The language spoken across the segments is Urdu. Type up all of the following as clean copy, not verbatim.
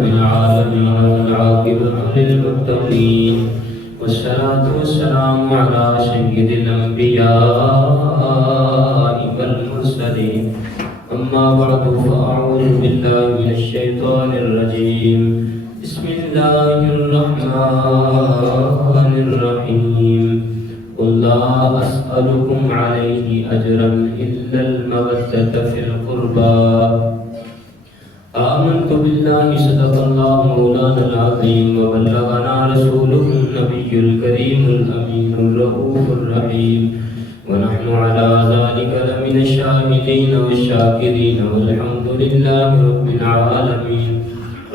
رب العالمين والعاقبة للمتقين والصلاة والسلام على سيد الأنبياء والمرسلين أما بعد فأعوذ بالله من الشيطان الرجيم بسم الله الرحمن الرحيم قل لا أسألكم عليه أجرا إلا المودة في القربى آمنت بالله صدق الله مولانا العظيم وبلغنا رسوله النبي الكريم الأمين الرؤوف الرحيم ونحن على ذلك لمن الشاهدين والشاكرين والحمد لله رب العالمين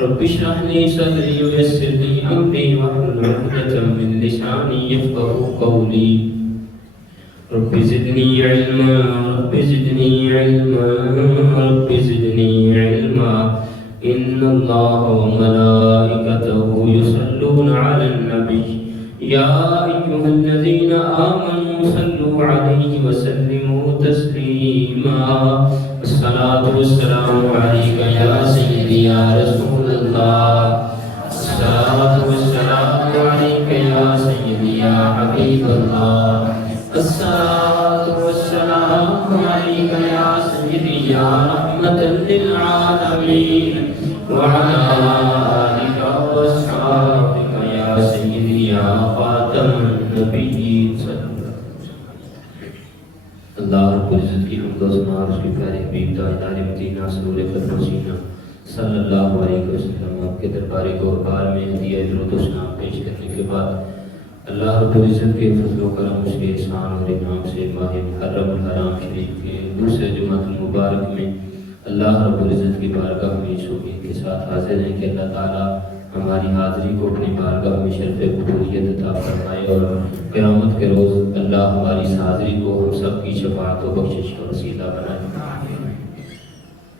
رب اشرح لي صدري ويسر لي أمري واحلل عقدة من لساني يفقهوا قولي رب زدني علما رب زدني علما رب زدني علما إن الله وملائكته يصلون على النبي يا أيها الذين آمنوا صلوا عليه وسلموا تسليما الصلاة والسلام عليك يا سيدي يا رسول الله الصلاة والسلام عليك يا سيدي يا حبيب الله الصلاة والسلام عليك يا سيدي يا رحمة للعالمين وعلى آلك وأصحابك يا سيدي يا خاتم النبيين اللہ رب العزت کی حمد و ثنا اور اس کے پیارے حبیب تاجدار مدینہ سرور قلب و سینہ صلی اللہ علیہ وسلم آپ کے دربار گوہربار میں ہدیہ درود و سلام پیش کرنے کے بعد اللہ رب العزت کے فضل و کرم اس کے احسان اور انعام سے ماہ محرم الحرام شریف کے دوسرے جمعہ المبارک میں اللہ رب العزت کی بارگاہ میں شوقی کے ساتھ حاضر ہیں کہ اللہ تعالیٰ ہماری حاضری کو اپنی بارگاہ میں شرف قبولیت عطا فرمائے اور قیامت کے روز اللہ ہماری اس حاضری کو ہم سب کی شفاعت و بخشش کا وسیلہ بنائے۔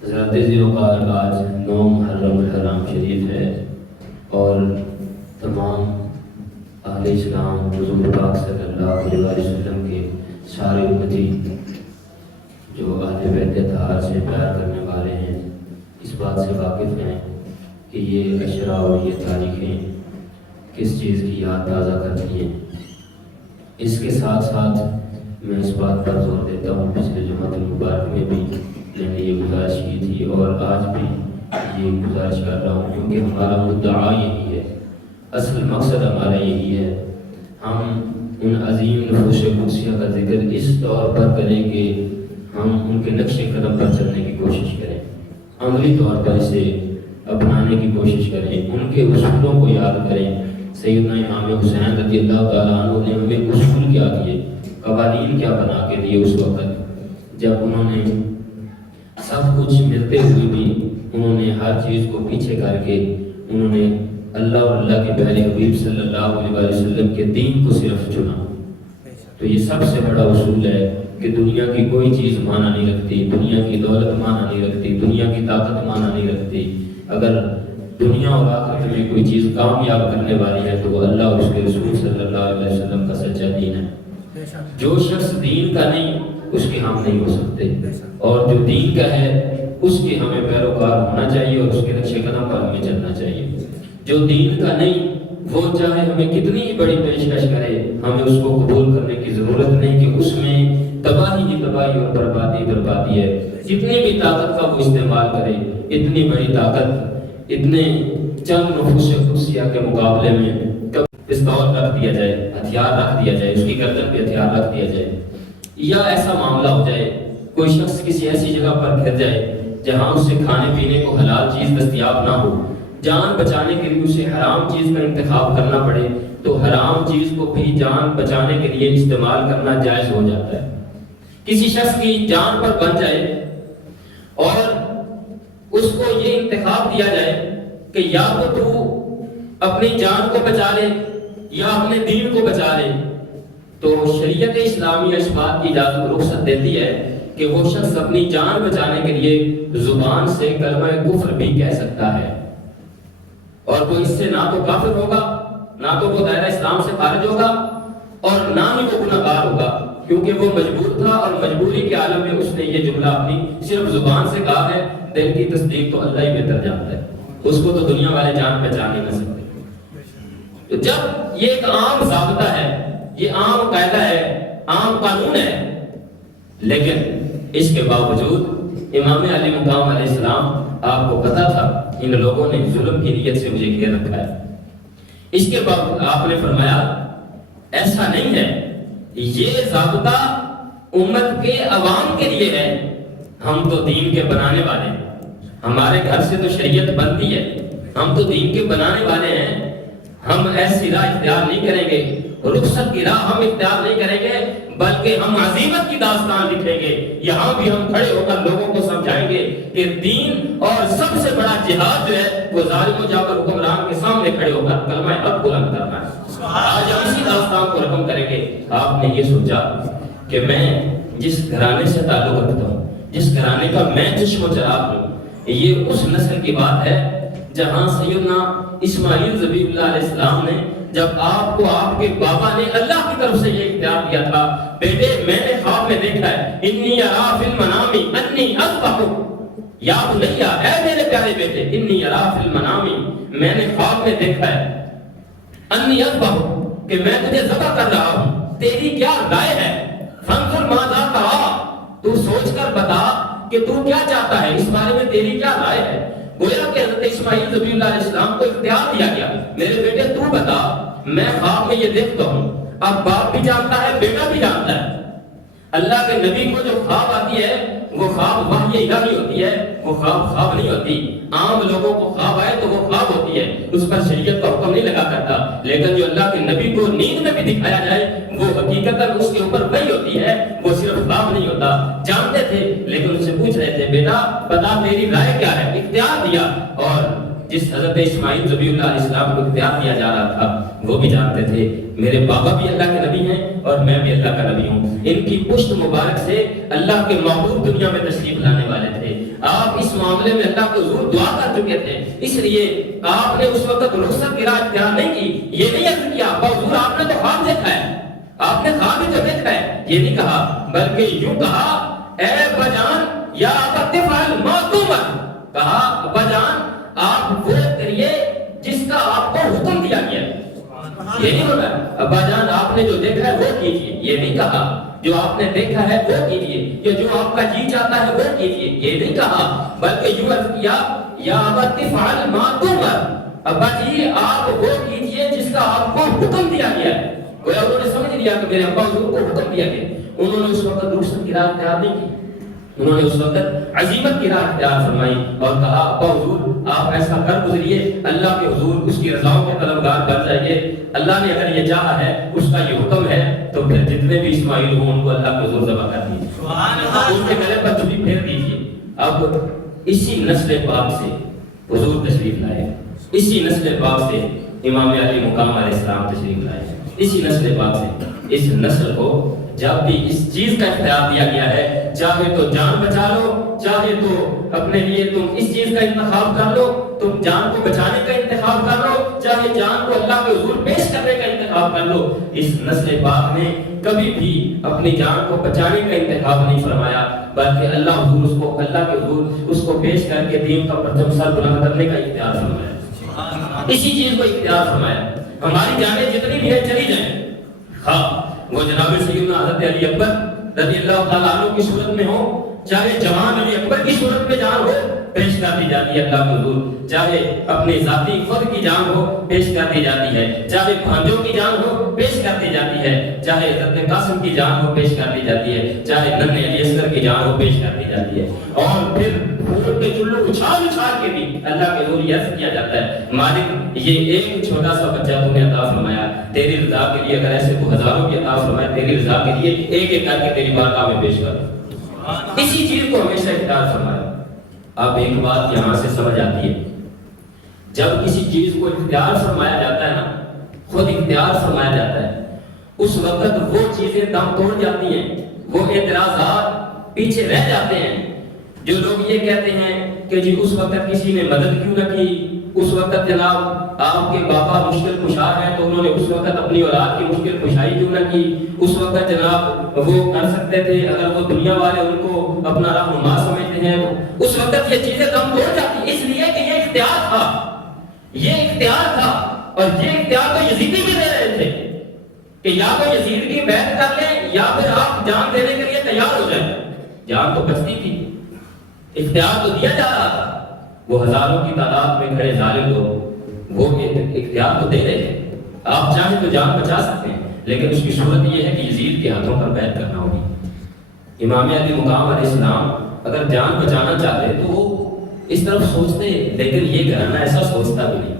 حضرات ذی الوقار آج 9 محرم الحرام شریف ہے اور تمام اہل اسلام حضور پاک صلی اللہ علیہ وسلم کے سارے امتی جو اہل بیت اطہار سے پیار کرنے والے ہیں اس بات سے واقف ہیں کہ یہ اشرا اور یہ تاریخیں کس چیز کی یاد تازہ کرتی ہیں۔ اس کے ساتھ ساتھ میں اس بات پر زور دیتا ہوں، پچھلے جمعہ المبارک میں بھی میں نے یہ گزارش کی تھی اور آج بھی یہ گزارش کر رہا ہوں، کیونکہ ہمارا مدعا یہی ہے، اصل مقصد ہمارا یہی ہے، ہم ان عظیم نفوس قدسیہ کا ذکر اس طور پر کریں کہ ہم ان کے نقش قدم پر چلنے کی کوشش کریں، عملی طور پر اسے اپنانے کی کوشش کریں، ان کے اصولوں کو یاد کریں۔ سیدنا امام حسین رضی اللہ تعالیٰ عنہ نے ہمیں اصول کیا دیے، قوانین کیا بنا کے دیے اس وقت جب انہوں نے سب کچھ ملتے ہوئے بھی انہوں نے ہر چیز کو پیچھے کر کے انہوں نے اللہ اور اللہ کے پیارے حبیب صلی اللہ علیہ وسلم کے دین کو صرف چنا۔ تو یہ سب سے بڑا اصول ہے کہ دنیا کی کوئی چیز معنی نہیں رکھتی، دنیا کی دولت معنی نہیں رکھتی، دنیا کی طاقت معنی نہیں رکھتی۔ اگر دنیا اور آخرت میں کوئی چیز کامیاب کرنے والی ہے تو وہ اللہ اور اس کے رسول صلی اللہ علیہ وسلم کا سچا دین ہے۔ جو شخص دین کا نہیں اس کے ہم نہیں ہو سکتے، اور جو دین کا ہے اس کے ہمیں پیروکار ہونا چاہیے اور اس کے نقش قدم پر ہمیں چلنا چاہیے۔ جو دین کا نہیں وہ چاہے ہمیں کتنی بڑی پیشکش کرے ہمیں اس کو قبول کرنے کی ضرورت نہیں، کہ اس میں تباہی ہی تباہی اور بربادی بربادی ہے۔ جتنی بھی طاقت کا وہ استعمال کرے، اتنی بڑی طاقت اتنے چند نفوس قدسیہ کے مقابلے میں پستول رکھ دیا جائے، ہتھیار رکھ دیا جائے، اس کی گردن پہ ہتھیار رکھ دیا جائے، یا ایسا معاملہ ہو جائے کوئی شخص کسی ایسی جگہ پر گھر جائے جہاں اسے کھانے پینے کو حلال چیز دستیاب نہ ہو، جان بچانے کے لیے اسے حرام چیز کا انتخاب کرنا پڑے تو حرام چیز کو بھی جان بچانے کے لیے استعمال کرنا جائز ہو جاتا ہے۔ کسی شخص کی جان پر بن جائے اور اس کو یہ انتخاب دیا جائے کہ یا تو اپنی جان کو بچا لے یا اپنے دین کو بچا لے، تو شریعت اسلامی اس بات کی اجازت رخصت دیتی ہے کہ وہ شخص اپنی جان بچانے کے لیے زبان سے کلمہ کفر بھی کہہ سکتا ہے، اور وہ اس سے نہ تو کافر ہوگا، نہ تو وہ دائرہ اسلام سے خارج ہوگا، اور نہ ہی وہ گناہگار ہوگا، کیونکہ وہ مجبور تھا اور مجبوری کے عالم میں اس نے یہ جملہ اپنی صرف زبان سے کہا ہے، دل کی تصدیق تو اللہ ہی بہتر جانتا ہے۔ اس کو تو دنیا والے جان پہچان نہیں نہ سکتے. تو جب یہ ایک عام ضابطہ ہے، یہ عام قاعدہ ہے، عام قانون ہے، لیکن اس کے باوجود امام علی مقام علیہ السلام آپ کو پتا تھا ان لوگوں نے ظلم کی نیت سے مجھے گھیر رکھا ہے. اس کے بعد آپ نے فرمایا ایسا نہیں ہے، یہ ضابطہ امت کے عوام کے لیے ہے. ہم تو دین کے بنانے والے ہیں، ہمارے گھر سے تو شریعت بنتی ہے، ہم تو دین کے بنانے والے ہیں. ہم ایسی راہ اختیار نہیں کریں گے، رخصت کی راہ ہم اختیار نہیں کریں گے، بلکہ ہم عزیمت کی داستان لکھیں گے. یہاں بھی ہم کھڑے ہو کر لوگوں کو سمجھائیں گے کہ دین اور سب سے بڑا جہاد جو ہے وہ ظالم و جابر حکمران کے سامنے کھڑے ہو کر کلمہ حق بلند کرنا ہے. آج ہم اسی داستان کو رقم کریں گے. آپ نے یہ سوچا کہ میں جس گھرانے سے تعلق رکھتا ہوں، جس گھرانے کا میں چشم و چراغ ہوں، یہ اس نسل کی بات ہے جہاں سیدنا اسماعیل ذبیح اللہ علیہ السلام نے جب آپ کو آپ کے بابا نے اللہ کی طرف سے یہ اختیار دیا تھا، بیٹے میں نے خواب میں دیکھا ہے انی ارا فی المنام انی اذبح، یا بنیا اے میرے پیارے بیٹے، انی ارا فی المنام میں نے خواب میں دیکھا ہے، انی اذبح کہ میں تجھے ذبح کر رہا ہوں، تیری کیا رائے ہے؟ فانظر ماذا ترى، تو سوچ کر بتا کہ تو کیا چاہتا ہے، اس بارے میں تیری کیا رائے ہے؟ گویا کہ حضرت اسماعیل ذبیح اللہ علیہ السلام کو اختیار دیا گیا، میرے بیٹے تو بتا، میں خواب میں یہ دیکھتا ہوں. اب باپ بھی جانتا ہے، بیٹا بھی جانتا ہے. اللہ کے نبی کو جو خواب آتی ہے وہ خواب وحی الہی ہوتی ہے، وہ خواب نہیں ہوتی. عام لوگوں کو خواب آئے تو وہ خواب ہوتی ہے، اس پر شریعت کا حکم نہیں لگا کرتا. لیکن جو اللہ کے نبی کو نیند میں بھی دکھایا جائے وہ حقیقتاً اس کے اوپر وحی ہوتی ہے، وہ صرف خواب نہیں ہوتا. جانتے تھے لیکن ان سے پوچھ رہے تھے بیٹا بتا تیری رائے کیا ہے. اختیار دیا، اور جس حضرت اسماعیل ذبیح اللہ علیہ السلام کو اختیار دیا جا رہا تھا وہ بھی جانتے تھے میرے بابا بھی اللہ کے نبی ہیں اور میں بھی اللہ کا نبی ہوں. ان کی پشت مبارک سے اللہ کے محبوب دنیا میں تشریف لانے والے تھے. آپ اس معاملے میں اللہ کو حضور دعا کر چکے تھے، اس لیے آپ نے اس وقت رخصت کی راہ اختیار نہیں کی. یہ نہیں عرض کیا حضور آپ نے تو خواب دیکھا ہے، آپ نے خواب ہی تو دیکھا ہے، یہ نہیں کہا، بلکہ یوں کہا اے ابا جان یا ابا تفعل ما تؤمر، کہا ابا جان آپ وہ کریے جس کا آپ کو حکم دیا گیا. یہ نہیں ہوگا ابا جان آپ نے جو دیکھا ہے وہ کیجئے، یہ نہیں کہا جو آپ نے دیکھا ہے وہ کیجئے یا جو آپ کا جی چاہتا ہے وہ کیجئے، یہ نہیں کہا، بلکہ یوں عرض کیا یا ابا تفعل ما تؤمر، ابا جی آپ وہ کیجئے جس کا آپ کو حکم دیا گیا ہے. گویا انہوں نے سمجھ لیا کہ میرے ابا حضور کو حکم دیا گیا. انہوں نے اس وقت رخصت کی راہ اختیار نہیں کی، انہوں نے اس وقت عزیمت کی راہ اختیار فرمائی اور کہا ابا حضور آپ ایسا کر گزریے، اللہ کے حضور اس کی رضاؤں کے طلبگار بن جائیے. اللہ نے اگر یہ چاہا ہے، اس کا یہ حکم ہے، تو پھر جتنے بھی اسماعیل ہوں ان کو اللہ کے حضور ذبح کر دیجیے، ان کے گلے پر چھری پھیر دیجیے. اب اسی نسل پاک سے حضور تشریف لائے، اسی نسل پاک سے امام علی مقام علیہ السلام تشریف لائے، اسی نسل پاک سے. اس نسل کو جب بھی اس چیز کا اختیار دیا گیا ہے، چاہے تو جان بچا لو، چاہے تو اپنے لیے تم اس چیز کا انتخاب کر لو، تم جان کو بچانے کا انتخاب کر لو، چاہے جان کو اللہ کے حضور پیش کرنے کا انتخاب کر لو. اس نسل پاک نے کبھی بھی اپنی جان کو بچانے کا انتخاب نہیں فرمایا، بلکہ اللہ حضور اس کو اللہ کے حضور اس کو پیش کر کے دین کا پرچم سر بلند کرنے کا اختیار فرمایا. اسی چیز کو اختیار فرمایا. ہماری جانیں جتنی بھی ہے چلی جائیں، ہاں وہ جناب سیدنا حضرت علی اکبر رضی اللہ تعالیٰ عنہ کی صورت میں ہو، چاہے جوان علی اکبر کی صورت میں جان ہو پیش کر دی جاتی ہے اللہ کے حضور، چاہے اپنی ذاتی خود کی جان ہو پیش کر دی جاتی ہے، چاہے بھانجوں کی جان ہو پیش کر دی جاتی ہے، چاہے حضرت قاسم کی جان ہو پیش کر دی جاتی ہے، چاہے ننھے علی اصغر کی جان ہو پیش کر دی جاتی ہے. اور پھر پھول کے چلو اچھال کے بھی اللہ کے حضور یہ عرض کیا جاتا ہے مالک یہ ایک چھوٹا سا بچہ تم نے عطا فرمایا، تیری رضا کے لیے اگر ایسے تو ہزاروں کی عطا فرمائے، تیری رضا کے لیے ایک ایک کر کے تیری بارگاہ میں پیش کر. اسی چیز کو ہمیشہ اختیار فرمایا. اب ایک بات یہاں سے سمجھ آتی ہے، جب کسی چیز کو اختیار فرمایا جاتا ہے نا، خود اختیار فرمایا جاتا ہے، اس وقت وہ چیزیں دم توڑ جاتی ہیں، وہ اعتراضات پیچھے رہ جاتے ہیں. جو لوگ یہ کہتے ہیں کہ جی اس وقت کسی نے مدد کیوں نہ کی، اس وقت جناب آپ کے بابا مشکل کشا ہے تو انہوں نے اس وقت اپنی اولاد کی مشکل کشائی کیوں نہ کی، اس وقت جناب وہ کر سکتے تھے اگر وہ دنیا والے ان کو اپنا رہنما سمجھتے ہیں، اس وقت یہ چیزیں دم توڑ جاتی ہیں، اس لیے کہ یہ اختیار تھا، یہ اختیار تھا، اور یہ اختیار تو یزیدی بھی دے رہے تھے کہ یا تو یزید کی بیعت کر لیں یا پھر آپ جان دینے کے لیے تیار ہو جائیں. جان تو بچتی تھی، اختیار تو دیا جا رہا تھا. وہ ہزاروں کی تعداد میں کھڑے ظالم لوگ وہ اختیار تو دے رہے تھے، آپ چاہیں تو جان بچا سکتے ہیں، لیکن اس کی صورت یہ ہے کہ یزید کے ہاتھوں پر بیعت کرنا ہوگی. امام علی مقام علیہ السلام اگر جان بچانا چاہتے تو وہ اس طرف سوچتے، لیکن یہ گھرانہ ایسا سوچتا بھی نہیں.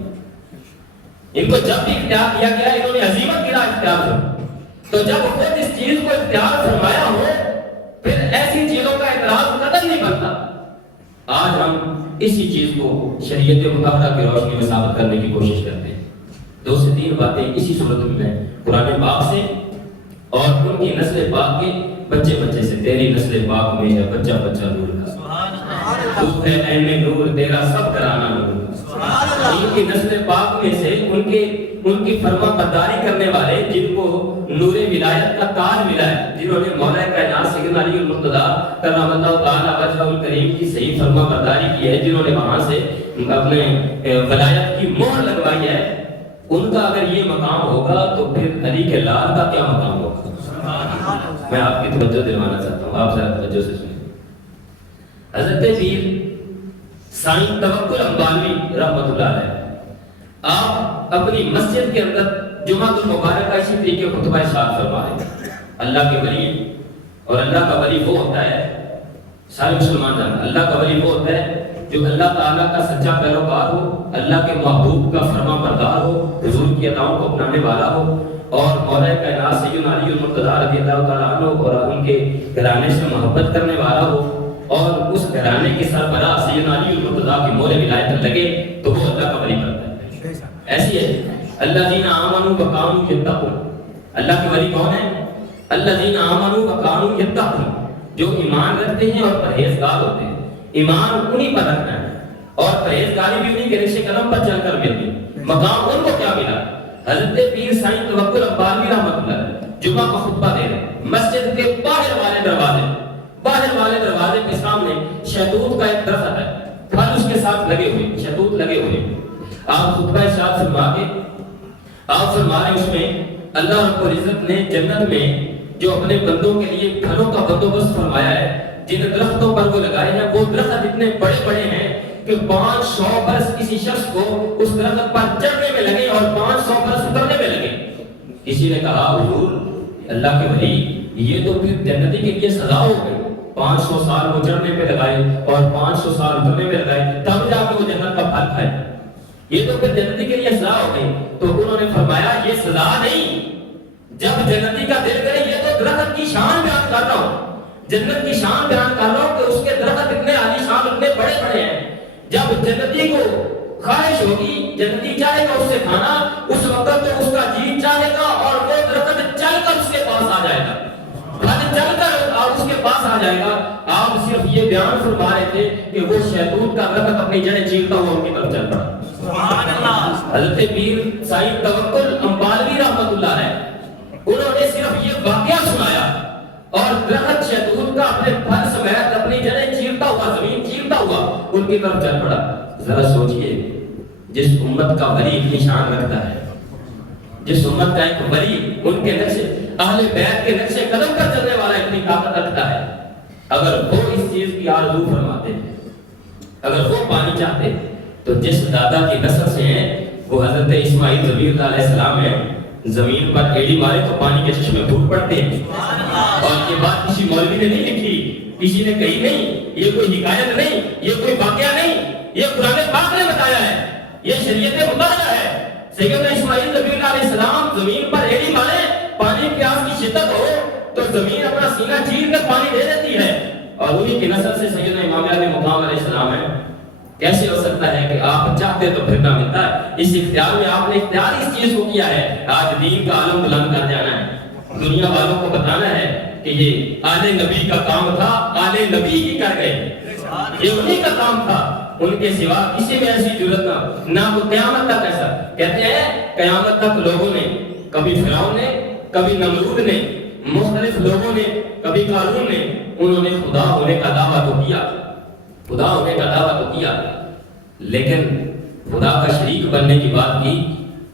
ان کو جب بھی اختیار دیا گیا انہوں نے عزیمت گرا اختیار کو. تو جب خود اس چیز کو اختیار فرمایا ہو پھر ایسی چیزوں کا اعتراض قدر نہیں بنتا. آج ہم اسی چیز کو شریعت مطہرہ کی روشنی میں ثابت کرنے کی کوشش کرتے ہیں. 2 سے 3 باتیں اسی صورت میں قرآن پاک سے اور ان کی نسل پاک کے بچے سے. تیری نسل پاک میں ہے بچہ نور کا، تو ہے عین نور تیرا سب گھرانہ نور کا. ان کی نسل پاک میں سے ان کی فرما برداری کرنے والے جن کو نور ولایت کا تاج ملا ہے، جنہوں نے مولا کائنات سیدنا علی المرتضیٰ کرم اللہ تعالیٰ وجہہ الکریم کی صحیح فرما برداری کی ہے، جنہوں نے وہاں سے اپنے ولایت کی مہر لگوائی ہے، ان کا اگر یہ مقام ہوگا تو پھر علی کے لال کا کیا مقام ہوگا. میں آپ کی توجہ دلوانا چاہتا ہوں، آپ ذرا توجہ سے سنیں. حضرت پیر سائیں توکل امبالوی رحمۃ اللہ علیہ آپ اپنی مسجد کے اندر جمعہ المبارک کا اسی طریقے خطبہ ارشاد فرما رہے ہیں. اللہ کے ولی، اور اللہ کا ولی وہ ہوتا ہے، سارے مسلمان جانتے ہیں اللہ کا ولی وہ ہوتا ہے جو اللہ تعالیٰ کا سچا پیروکار ہو، اللہ کے محبوب کا فرما بردار ہو، حضور کی عطاؤں کو اپنانے والا ہو، اور مولا کائنات سیدنا علی المرتضیٰ رضی اللہ تعالیٰ عنہ اور ان کے گھرانے سے محبت کرنے والا ہو، اور اس گھرانے کے سربراہ سیدنا علی المرتضیٰ کی مہر ولایت لگے تو وہ اللہ کا ولی بنتا ہے. ایسی ہے الذین آمنوا وکانوا یتقون. اللہ کے ولی کون ہے؟ الذین آمنوا وکانوا یتقون، جو ایمان رکھتے ہیں اور پرہیزگار ہوتے ہیں. ایمان انہی پر رکھنا ہے اور پرہیزگاری بھی انہی کے نقش قدم پر چل کر ملتی. مقام ان کو کیا ملا؟ حضرت پیر سائیں توکل امبالوی رحمۃ اللہ جمعہ کا خطبہ دے رہے ہیں. مسجد کے باہر والے دروازے کے سامنے شہتوت کا ایک درخت ہے، پھل اس کے ساتھ لگے ہوئے، شہتوت لگے ہوئے. آپ خطبہ ارشاد فرما کے آپ فرما رہے اس میں اللہ رب العزت نے جنت میں جو اپنے بندوں کے لیے پھلوں کا بندوبست فرمایا ہے، جن درختوں پر وہ لگائے ہیں وہ درخت اتنے بڑے بڑے ہیں کہ 500 برس کسی شخص کو اس درخت پر چڑھنے میں لگے اور 500 برس اترنے میں لگے. کسی نے کہا حضور اللہ کے ولی یہ تو پھر جنتی کے لیے سزا ہو گئی، 500 سال وہ چڑھنے پہ لگائے اور 500 سال اترنے میں لگائے تب جا کے وہ جنت کا پھل کھائے، یہ تو پھر جنتی کے لیے سزا ہو گئی. تو انہوں نے فرمایا یہ سزا نہیں، جب جنتی کا دل کرے، یہ تو درخت کی شان بیان کر رہا ہوں، جنت کی شان بیان کر رہا ہوں کہ اس کے درخت اتنے عالی شان اتنے بڑے بڑے ہیں. جب جنتی کو خواہش ہوگی، جنتی چاہے گا اس سے کھانا، اس وقت تو اس کا جی چاہے گا اور وہ درخت چل کر اس کے پاس آ جائے گا، چل کر آپ اس کے پاس آ جائے گا. آپ صرف یہ بیان فرما رہے تھے کہ وہ شہتوت کا درخت اپنی جڑیں چیرتا ہوا ان کی طرف چل پڑا. سبحان اللہ. حضرت پیر سائیں توکل امبالوی رحمۃ اللہ علیہ انہوں نے صرف یہ واقعہ سنایا اور درخت شہتوت کا اپنے پھل سمیت اپنی جڑیں چیرتا ہوا، زمین چیرتا ہوا ان کی طرف چل پڑا. ذرا سوچئے جس امت کا ولی اتنی شان رکھتا ہے، جس امت کا ایک ولی ان کے نقش اہل بیت کے نقش قدم پر چلنے والا اتنی طاقت رکھتا ہے، اگر وہ اس چیز کی آرزو فرماتے ہیں، اگر وہ پانی چاہتے تو جس دادا کی نسل سے ہیں وہ حضرت اسماعیل ذبیح علیہ السلام ہے، زمین پر ایڑی مارے تو پانی کے چشمے پھوٹ پڑتے ہیں. اور یہ بات کسی مولوی نے نہیں لکھی، کسی نے کہی نہیں، یہ کوئی حکایت نہیں، یہ کوئی واقعہ نہیں، یہ قرآن پاک نے بتایا ہے، یہ شریعت مطہرہ ہے. سیدنا اسماعیل ذبیح علیہ السلام زمین پر ایڑی مارے، پانی پیاس کی شدت ہو تو زمین اپنا سینہ چیر کر پانی دے دیتی ہے، اور انہی کی نسل سے سیدنا امام علی مقام علیہ السلام ہے. کیسے ہو سکتا ہے کہ آپ چاہتے تو پھر نہ ملتا ہے؟ اس اختیار میں آپ نے اختیار اس چیز کو کیا ہے. آج دین کا عالم بلند کر جانا ہے، دنیا والوں کو بتانا ہے کہ یہ آل نبی کا کام تھا، آل نبی ہی کر گئے، یہ انہی کا کام تھا، ان کے سوا کسی میں ایسی ضرورت نہ وہ قیامت تک. ایسا کہتے ہیں قیامت تک لوگوں نے، کبھی فرعون نے، کبھی نمرود نے، مختلف لوگوں نے، کبھی قارون نے، انہوں نے خدا ہونے کا دعویٰ تو کیا، خدا ہونے کا دعویٰ تو کیا، لیکن خدا کا شریک بننے کی بات کی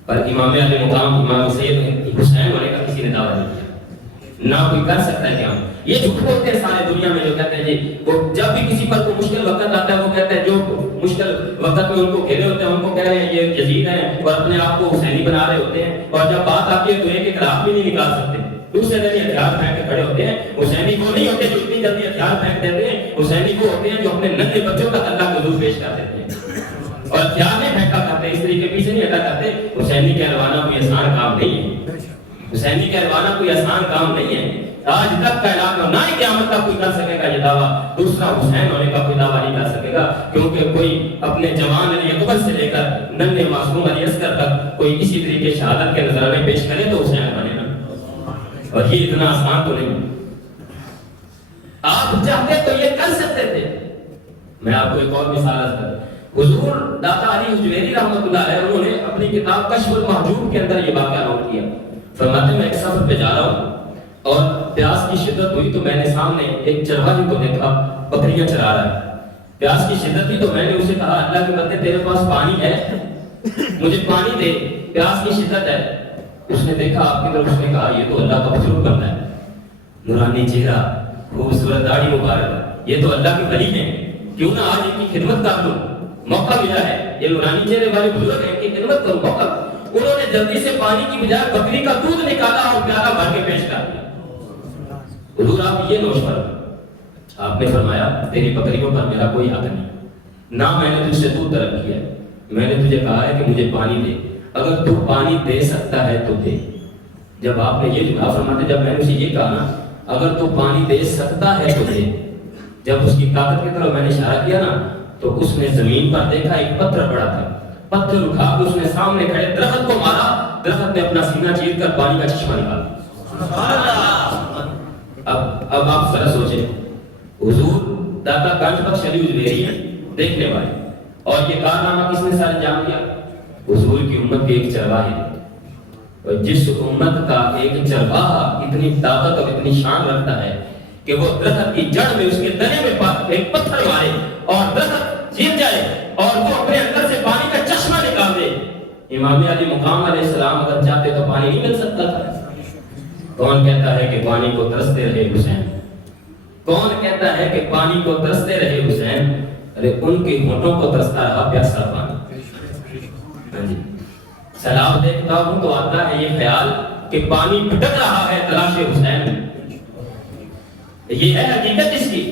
پر امام علی مقام امام سید حسین ہونے کا کسی نے دعویٰ نہیں کیا، نہ کوئی کر سکتا ہے کہ ہم یہ جھوٹ بولتے ہیں سارے دنیا میں جو کہتے ہیں جی وہ جب بھی کسی پر کوئی مشکل وقت آتا ہے وہ کہتے ہیں جو مشکل وقت میں ان کو گھیرے ہوتے ہیں ان کو کہہ رہے ہیں یہ یزید ہیں اور اپنے آپ کو حسینی بنا رہے ہوتے ہیں، اور جب بات آتی ہے تو ایک لاکھ بھی نہیں نکال سکتے، دوسرے دن یہ ہتھیار پھینک کے کھڑے ہوتے ہیں۔ حسینی وہ نہیں ہوتے جو اتنی جلدی ہتھیار پھینک دیتے ہیں، حسینی وہ ہوتے ہیں جو اپنے ننھے بچوں کا اللہ کے حضور پیش کر دیتے ہیں اور ہتھیار نہیں پھینکا کرتے، اس طریقے پیچھے نہیں ہٹا کرتے۔ حسینی کہلوانا کوئی آسان کام نہیں ہے، حسینی کہلوانا کوئی آسان کام نہیں ہے، آج تک کا اعلان نہ ہی قیامت کا کوئی کر سکے گا یہ دعویٰ دوسرا حسین ہونے کا کوئی دعویٰ نہیں کر سکے گا، کیونکہ کوئی اپنے جوان علی اکبر سے لے کر ننھے معصوم علی اصغر تک کوئی اسی طریقے شہادت کے نذرانے پیش کرے تو حسین بنے نا، اور یہ اتنا آسان تو نہیں۔ آپ چاہتے تو یہ کر سکتے تھے۔ میں آپ کو ایک اور مثال عرض کروں، حضور داتا علی حجویری رحمۃ اللہ علیہ انہوں نے اپنی کتاب کشف المحجوب کے اندر یہ واقعہ نوٹ کیا، فرماتے میں ایک سفر پہ جا رہا ہوں اور پیاس کی شدت ہوئی تو میں نے سامنے ایک چرواہی کو دیکھا بکریاں چرا رہا ہے، پیاس کی شدت ہوئی تو میں نے اسے کہا اللہ کے بندے تیرے پاس پانی ہے، مجھے پانی دے، پیاس کی شدت ہے۔ اس نے دیکھا آپ کی طرف، اس نے کہا یہ تو اللہ کا بزرگ بندہ ہے، نورانی چہرہ، خوبصورت داڑھی مبارک، یہ تو اللہ کے ولی ہیں، کیوں نہ آج ان کی خدمت کر لوں، موقع ملا ہے، یہ نورانی چہرے والے بزرگ ہیں، ان کی خدمت کروں موقع۔ انہوں نے جلدی سے پانی کی بجائے بکری کا دودھ نکالا اور پیالہ بھر کے پیش کر دیا۔ حضور آپ یہ نوش فرمائیں، آپ نے فرمایا تیری بکریوں پر میرا کوئی حق نہیں، نہ میں نے تجھ سے دودھ طلب کیا ہے، میں نے تجھے کہا ہے کہ مجھے پانی دے، اگر تو پانی دے سکتا ہے تو دے۔ جب آپ نے یہ جواب فرماتے، جب میں نے اسے یہ کہا نا اگر تو پانی دے سکتا ہے تو دے، جب اس کی طاقت کی طرف میں نے اشارہ کیا نا تو اس نے زمین پر دیکھا ایک پتھر پڑا تھا، پتھر اٹھا کے اس نے سامنے کھڑے درخت کو مارا، درخت نے اپنا سینہ چیر کر پانی کا چشمہ نکالا۔ اب آپ ذرا سوچیں، حضور داتا گنج بخش علی حجویری ہیں دیکھنے والے، اور یہ کارنامہ کس نے سارے انجام دیا؟ حضور کی امت کے ایک چرواہے، اور جس امت کا ایک چرواہا اتنی طاقت اور اتنی شان رکھتا ہے کہ وہ درخت کی جڑ میں اس کے تنے میں ایک پتھر مارے اور درخت چیر جائے اور وہ اپنے اندر سے پانی کا چشمہ نکال دے۔ امام علی مقام علیہ السلام اگر چاہتے تو پانی نہیں مل سکتا تھا۔ کون کہتا ہے کہ پانی کو ترستے رہے حسین؟ کون کہتا ہے کہ پانی کو ترستے رہے حسین؟ ارے ان کے ہونٹوں کو ترستا رہا پیاسا پانی۔ سیلاب دیکھتا ہوں تو آتا ہے یہ خیال کہ پانی بھٹک رہا ہے تلاش حسین۔ یہ ہے حقیقت اس کی،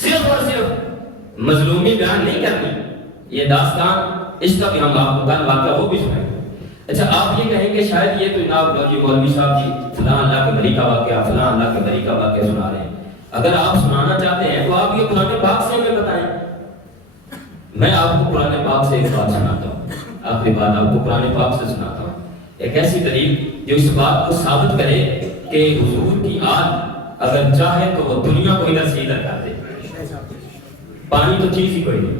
صرف اور صرف مظلومی بیان نہیں کرنی۔ یہ داستان اس کا بھی ہم آپ کو کل واقعہ وہ بھی سنائیں۔ اچھا آپ یہ کہیں کہ شاید یہ تو جناب یہ مولوی صاحب جی فلاں اللہ کے بری کا واقعہ، فلاں اللہ کے بری کا واقعہ سنا رہے ہیں، اگر آپ سنانا چاہتے ہیں تو آپ یہ قرآن پاک سے ہمیں بتائیں۔ میں آپ کو قرآن پاک سے ایک بات سناتا ہوں، آخری بات آپ کو قرآن پاک سے سناتا ہوں، ایک ایسی دلیل جو اس بات کو ثابت کرے کہ حضور کی آل اگر چاہے تو وہ دنیا کو ادھر سے ادھر کر دے۔ پانی تو چیز ہی کوئی نہیں،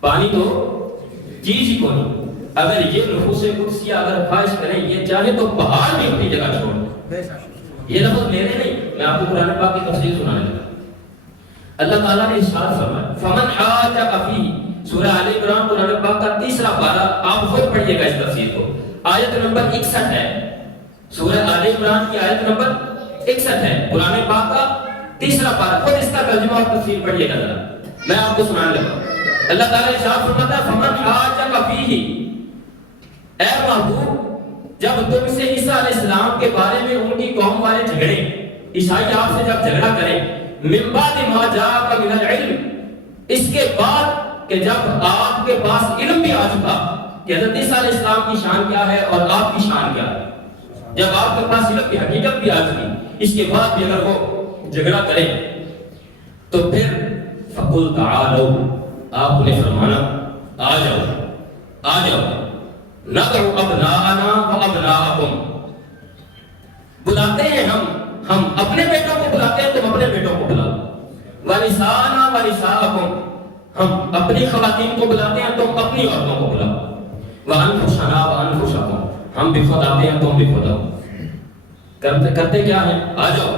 پانی تو چیز ہی کوئی نہیں۔ اگر یہ نفوس قدسیہ اگر خواہش کریں یہ چاہے تو پہاڑ بھی اپنی جگہ چھوڑ دیں۔ یہ لفظ میرے نہیں، میں آپ کو قرآن پاک کی تفسیر سنانے لگا۔ اللہ تعالیٰ نے ارشاد فرمایا فمن حاجک فیہ، سورہ آل عمران قرآن پاک کا 3 پارہ، آپ خود پڑھیے گا اس تفسیر کو، آیت نمبر 61 ہے، سورہ آل عمران کی آیت نمبر 61 ہے، قرآن پاک کا 3 پارہ، خود اس کا ترجمہ اور تفسیر پڑھیے گا ذرا، میں آپ کو سنانے لگا۔ اللہ تعالیٰ نے ارشاد فرمایا فمن حاجک فیہ، اے محبوب جب تم سے عیسیٰ علیہ السلام کے بارے میں ان کی قوم والے جھگڑے، عیسائی آپ سے جب جھگڑا کریں، من بعد ما جاءک من العلم، اس کے بعد کہ جب آپ کے پاس علم بھی آ چکا کہ حضرت عیسیٰ علیہ السلام کی شان کیا ہے اور آپ کی شان کیا ہے، جب آپ کے پاس علم کی حقیقت بھی آ چکی، اس کے بعد بھی اگر وہ جھگڑا کریں تو پھر فقل تعالوا، آپ نے فرمانا آ جاؤ، آ جاؤ، ندعو ابناءنا وابناءکم، بلاتے ہیں ہم اپنے بیٹوں کو بلاتے ہیں، تم اپنے بیٹوں کو بلاؤ، ونساءنا ونساءکم، ہم اپنی خواتین کو بلاتے ہیں، تم اپنی عورتوں کو بلاؤ، وانفسنا وانفسکم، ہم بھی خود آتے ہیں، تم بھی خود آؤ۔ کرتے کیا ہیں؟ آ جاؤ،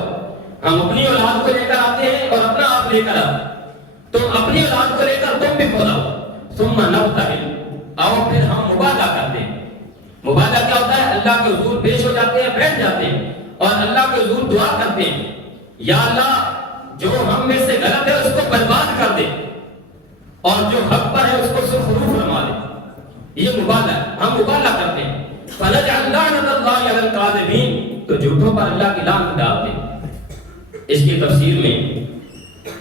ہم اپنی اولاد کو لے کر آتے ہیں اور اپنا آپ لے کر آتے، تم اپنی اولاد کو لے کر تم بھی خود آؤ، ثم نبتهل، اور پھر ہم مبالغہ کرتے ہیں. مبالغہ کیا ہوتا ہے؟ اللہ کے حضور پیش ہو جاتے ہیں، بیٹھ جاتے ہیں اور اللہ کے حضور دعا کرتے ہیں، یا اللہ جو ہم میں سے غلط ہے اس کو برباد کر دے اور جو حق پر ہے اس کو سرخرو فرما دے. یہ مبالغہ، ہم مبالغہ کرتے ہیں. فَنَجْعَلْ لَعْنَتَ اللَّهِ عَلَى الْكَاذِبِينَ، تو جھوٹوں پر اللہ کی لعنت ڈالتے ہیں. اس کی تفسیر میں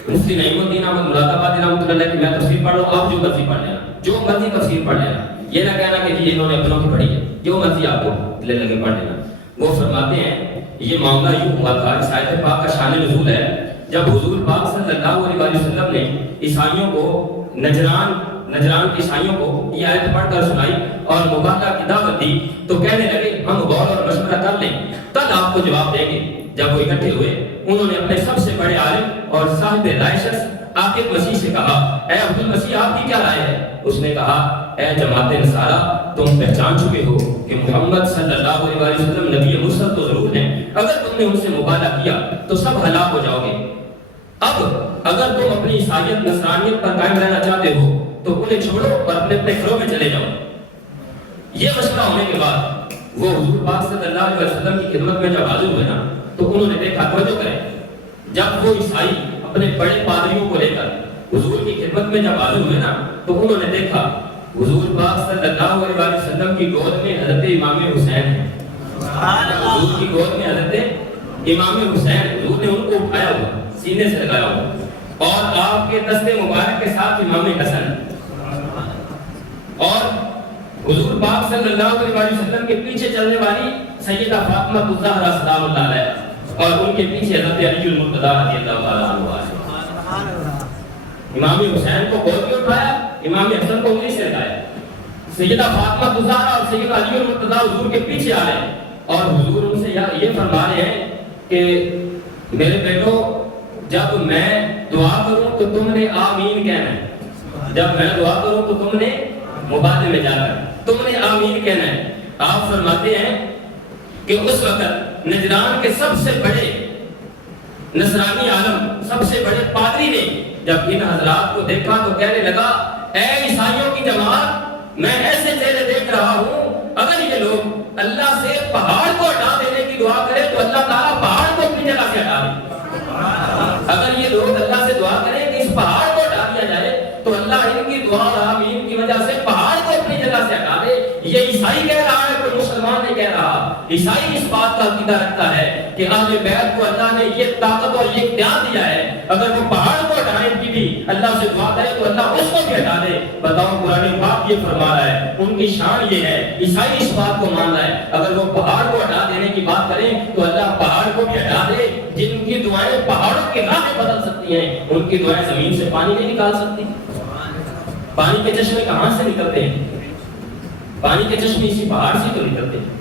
مفتی نعیم الدین احمد مراد آبادی رحمۃ اللہ کی میں تفسیر پڑھ رہا ہوں، آپ جو مرضی پڑھ لینا، جو مرضی تفسیر پڑھ لینا. یہ نہ کہنا کہ جی انہوں نے اپنوں کی پڑھی ہے، جو مرضی آپ کو لے لگے پڑھ لینا. وہ فرماتے ہیں یہ معاملہ یوں ہوا تھا، اس آیت پاک کا شان نزول ہے جب حضور پاک صلی اللہ علیہ وسلم نے عیسائیوں کو نجران کے عیسائیوں کو یہ آیت پڑھ کر سنائی اور مبالغہ کی دعوت دی، تو کہنے لگے ہم غور اور مشورہ کر لیں، کل آپ کو جواب دیں گے. جب وہ اکٹھے ہوئے انہوں نے اپنے سب سے بڑے عالم اور صاحب رائے شخص عاقب مسیح سے کہا، اے عبد المسیح آپ کی کیا رائے ہے؟ اس نے کہا، اے جماعت نصارہ تم پہچان چکے ہو کہ محمد صلی اللہ علیہ وسلم نبی مرسل تو ضرور ہیں، اگر تم نے ان سے مبالغہ کیا تو سب ہلاک ہو جاؤ گے. اب اگر تم اپنی عیسائیت نصرانیت پر قائم رہنا چاہتے ہو تو انہیں چھوڑو اور اپنے اپنے گھروں میں چلے جاؤ. یہ مشورہ ہونے کے بعد وہ حضور پاک صلی اللہ علیہ وسلم کی خدمت میں جب حاضر ہوئے نا تو انہوں نے دیکھا، توجہ کریں، جب وہ عیسائی اپنے بڑے پادریوں کو لے کر حضور کی خدمت میں جب حاضر ہوئے نا تو انہوں نے دیکھا حضور پاک صلی اللہ علیہ وسلم کی گود میں حضرت امام حسین ہے. حضور کی گود میں حضرت امام حسین، حضور نے ان کو اٹھایا ہوا، سینے سے لگایا ہوا، اور آپ کے دستے مبارک کے ساتھ امام حسن، اور حضور پاک صلی اللہ علیہ وسلم کے پیچھے چلنے والی سیدہ فاطمہ الزہرا سلام اللہ علیہ، اور ان کے پیچھے حضرت علی المرتضیٰ رضی اللہ تعالیٰ عنہ. امام حسین کو گود میں اٹھایا، امام حسن کو انگلی سے لگایا، سیدہ فاطمہ الزہرا اور سیدہ علی المرتضیٰ حضور کے پیچھے آ رہے ہیں، اور حضور ان سے یہ فرما رہے ہیں کہ میرے بیٹو جب میں دعا کروں تو تم نے آمین کہنا ہے، جب میں دعا کروں تو تم نے مبادلے میں جا کر تم نے آمین کہنا ہے. آپ فرماتے ہیں کہ اس وقت نجران کے سب سے بڑے نصرانی عالم، سب سے بڑے پادری نے جب ان حضرات کو دیکھا تو کہنے لگا، اے عیسائیوں کی جماعت، میں ایسے چہرے دیکھ رہا ہوں، اگر یہ لوگ اللہ سے پہاڑ کو ہٹا دینے کی دعا کرے تو اللہ تعالیٰ پہاڑ کو اپنی جگہ سے ہٹا دے. اگر یہ لوگ اللہ سے دعا کریں کہ اس پہاڑ کو ہٹا دیا جائے تو اللہ ان کی دعا اور آمین کی وجہ سے پہاڑ کو اپنی جگہ سے ہٹا دے. یہ عیسائی کہہ رہا ہے، کوئی مسلمان نہیں کہہ رہا. عیسائی اس بات کا عقیدہ رکھتا ہے کہ اہل بیت کو اللہ نے یہ طاقت اور یہ اختیار دیا ہے، اگر وہ پہاڑ کو ہٹانے کی بھی اللہ سے دعا کرے تو اللہ اس کو بھی ہٹا دے. بتاؤ قرآن پاک یہ فرما رہا ہے، ان کی شان یہ ہے، عیسائی اس بات کو مان رہا ہے اگر وہ پہاڑ کو ہٹا دینے کی بات کریں تو اللہ پہاڑ کو بھی ہٹا دے. جن کی دعائیں پہاڑوں کے راہیں بدل سکتی ہیں، ان کی دعائیں زمین سے پانی نہیں نکال سکتی. پانی کے چشمے کہاں سے نکلتے ہیں؟ پانی کے چشمے اسی پہاڑ سے تو نکلتے ہیں.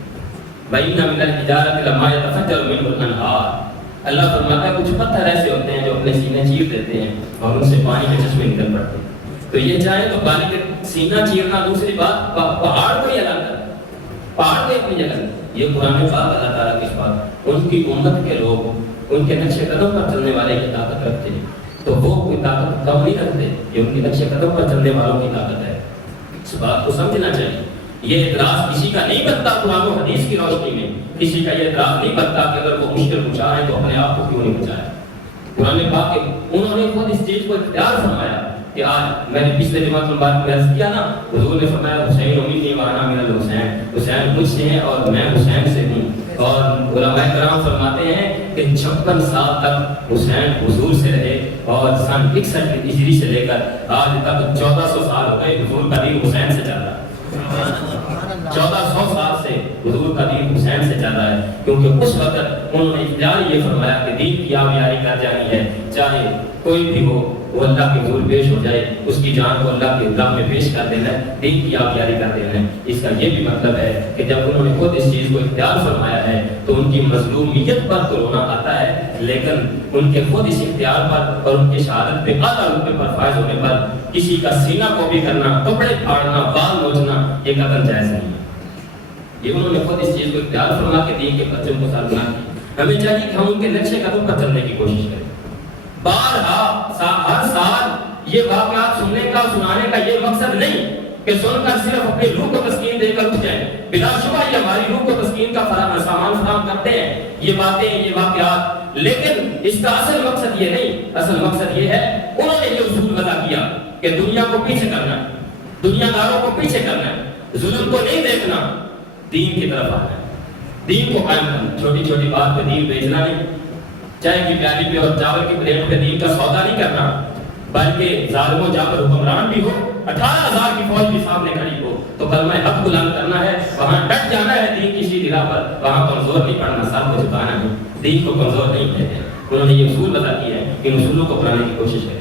وَإِنَّ مِنَ الْحِجَارَةِ لَمَا يَتَفَجَّرُ مِنْهُ الْأَنْهَارُ، اللہ فرماتا ہے کچھ پتھر ایسے ہوتے ہیں جو اپنے سینے چیر دیتے ہیں اور ان سے پانی کے چشمے نکل پڑتے ہیں. تو یہ چاہے تو پانی کے سینہ چیرنا دوسری بات، پہاڑ کو ہی الگ کر، پہاڑ کو اپنی جگہ. یہ قرآن پاک اللہ تعالیٰ کی بات، ان کی امت کے لوگ ان کے نقش قدم پر چلنے والے کی طاقت رکھتے ہیں، تو وہ کوئی طاقت کم نہیں رکھتے، یہ ان کی نقش قدم پر چلنے والوں کی طاقت ہے. اس بات کو سمجھنا چاہیے. یہ اعتراض کسی کا نہیں بنتا قرآن و حدیث کی روشنی میں، کسی کا یہ اعتراض نہیں بنتا کہ اگر وہ مشکل پوچھا ہے تو اپنے آپ کو کیوں نہیں پوچھایا. قرآن پاک انہوں نے خود اس چیز کو اختیار فرمایا کہ آج میں نے پچھلے جمعہ بات میں عرض کیا نا، حضور نے فرمایا حسین امید وانا من الحسین، حسین مجھ سے ہے اور میں حسین سے ہوں. اور علماء کرام فرماتے ہیں کہ 56 سال تک حسین حضور سے رہے اور سن 61 ہجری سے لے کر آج تک 1400 سال ہو گئے حضور کا دین حسین سے چل رہا ہے. 1400 سال سے حضور کا دین حسین سے چل رہا ہے، کیونکہ اس وقت انہوں نے اختیار یہ فرمایا کہ دین کی آبیاری کر جانی ہے، چاہے کوئی بھی ہو وہ اللہ کے حضور پیش ہو جائے، اس کی جان کو اللہ کے راہ میں پیش کر دینا ہے، دین کی آبیاری کر دینا ہے. اس کا یہ بھی مطلب ہے کہ جب انہوں نے خود اس چیز کو اختیار فرمایا ہے تو ان کی مظلومیت پر تو رونا آتا ہے، لیکن ان کے خود اس اختیار پر اور ان کی شہادت پہ اعلیٰ رتبے پر فائز ہونے پر کسی کا سینہ کو بھی کرنا، کپڑے پھاڑنا، بال نوچنا یہ قتل جائز نہیں ہے. یہ انہوں نے خود اس چیز کو اختیار فرما کے دین کے پرچم کو سر بنا کی. ہمیں چاہیے کہ ہم ان کے نقشے قدم پر چلنے کی کوشش کریں. بارہا ہر سال یہ واقعات سننے کا سنانے کا یہ مقصد نہیں کہ سن کر صرف اپنی روح کو تسکین دے کر اٹھ جائیں. بلا شبہ یہ ہماری روح کو تسکین کا سامان فراہم کرتے ہیں یہ باتیں یہ واقعات، لیکن اس کا اصل مقصد یہ نہیں. اصل مقصد یہ ہے انہوں نے یہ اصول وضع کیا کہ دنیا کو پیچھے کرنا ہے، دنیا داروں کو پیچھے کرنا ہے، ظلم کو نہیں دیکھنا، دین کی طرف آنا ہے، دین کو قائم کرنا. چھوٹی چھوٹی بات پہ دین بیچنا نہیں، چائے کی پیالی پہ اور چاول کی پلیٹ پہ دین کا سودا نہیں کرنا، بلکہ ظالموں جا پر حکمران بھی ہو، 18,000 کی فوج بھی سامنے کھڑی ہو تو کلمہ حق بلند کرنا ہے، وہاں ڈٹ جانا ہے دین کی سیدھی راہ پر، وہاں کمزور نہیں پڑنا، سر کو جھکانا ہے، دین کو کمزور نہیں کہتے. انہوں نے یہ اصول بتا دیا ہے، ان اصولوں کو اپنانے کی کوشش ہے.